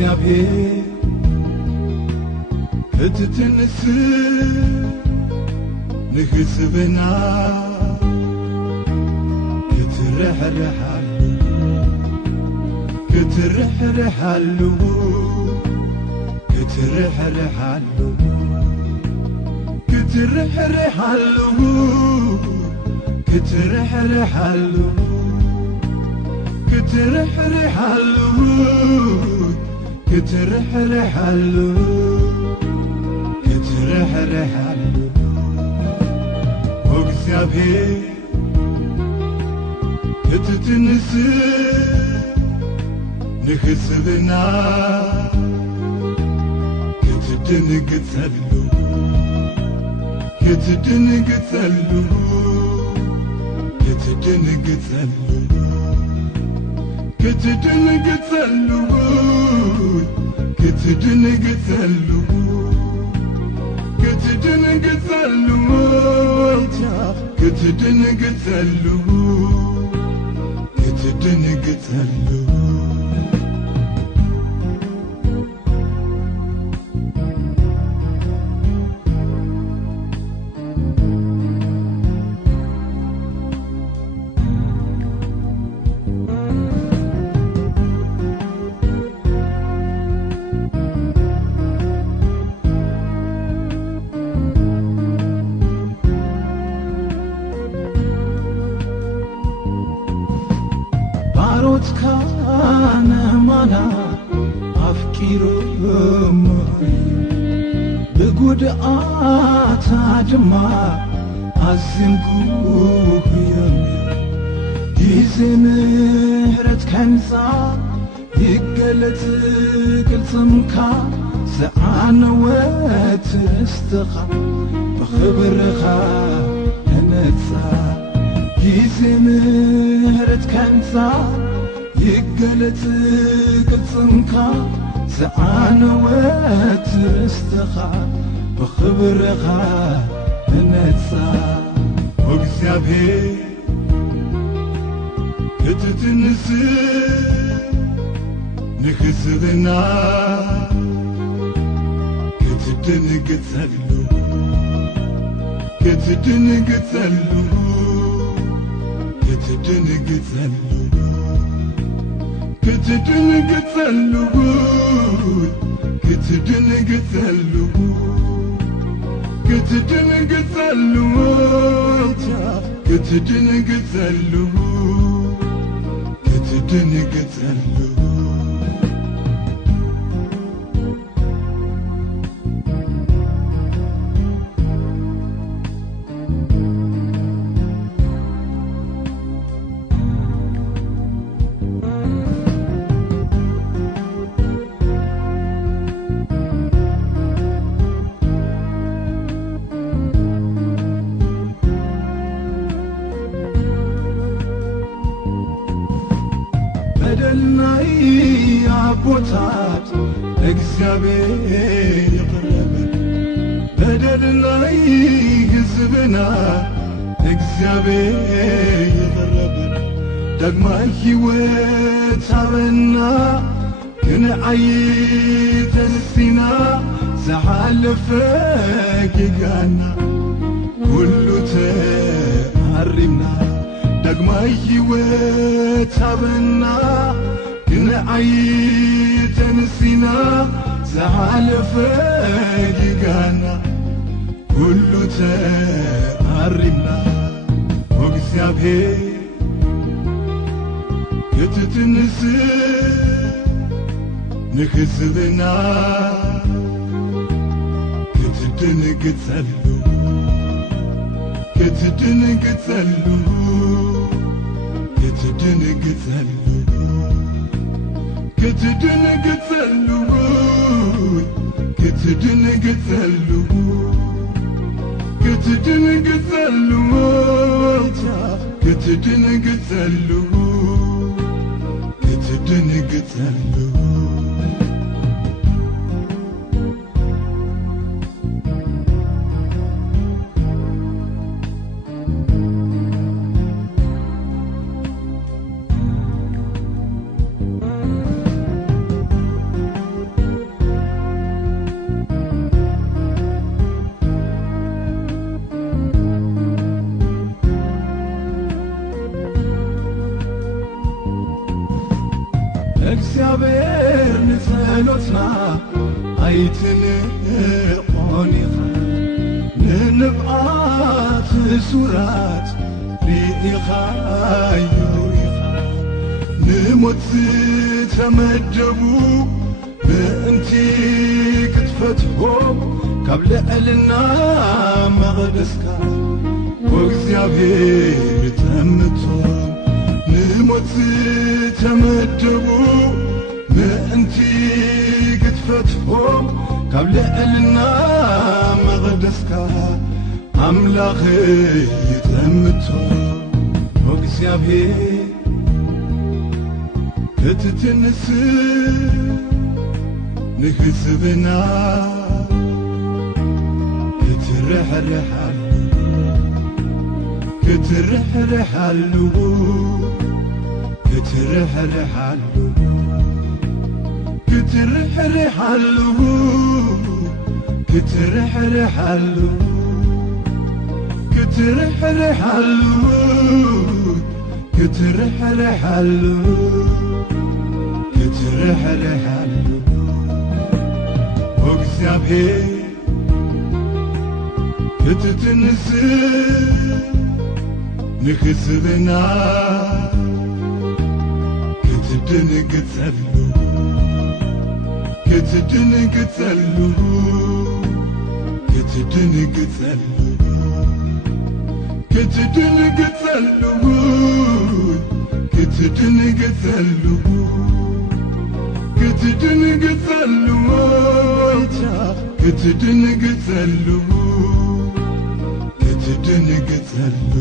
እግዚአብሔር ክትትንስ ንሕዝብና እግዚአብሔር ክትትንስ ንሕዝብና ክትድንግጸሉ ካነ ማና አፍቂሩ ብጉድአት ድማ አዝንጉህ ጊዜ ምሕረት ከንሳ ይገለጽ ግልጽምካ ዘዓነወት እስትኻ ብኽብርኻ እነጻ ጊዜ ምሕረት ከንሳ ይገለጽ ቅጽምካ ዘዓነወት እስትኻ ብኽብርኻ እነጻ እግዚአብሔር ክትትንስ ንሕዝብና ክትድንግጸሉ በደልናይ አቦታት እግዚአብሔር ይቅረብ በደልናይ ሕዝብና እግዚአብሔር ይቅረብ ደግማ ሕይወት አበና ክንዓይ ተንሲና ዘሓለፈ ጊጋና ኩሉ ተዓሪምና ደግማ ሕይወት አበና ክንዓይ ተንሲና ዘሓለፈ ጊጋና ኩሉ ተዓሪምና እግዚአብሔር ክትትንስ ንሕዝብና ክትድንግጸሉ እግዚአብሔር ንጸሎትና ኣይትንቆን ኢኻ ንንብኣት ሱራት ርኢኻዮ ኢኻ ንሞት ዝተመደቡ ምእንቲ ክትፈትሖም ካብ ልዕልና መቕደስካ ወእግዚአብሔር ተምቶም ንሞት ዝተመደቡ ምእንቲ ክትፈትሖም ካብ ልዕልና መቕደስካ ኣምላኸይ ተምቶም ወእግዚአብሔር ክትትንስ ንሕዝብና ክትርሕርሓሉ ክትርሕርሓሉ ክትርሕርሓሉ ክትርሕርሓሉ ክትርሕርሓሉ ክትርሕርሓሉ ክትርሕርሓሉ ክትርሕርሓሉ ወእግዚአብሔር ክትትንስ ንሕዝብና ክትድንግጸሉ ክትድንግጸሉ ክትድንግጸሉ ክትድንግጸሉ ክትድንግጸሉ ክትድንግጸሉ ክትድንግጸሉ ክትድንግጸሉ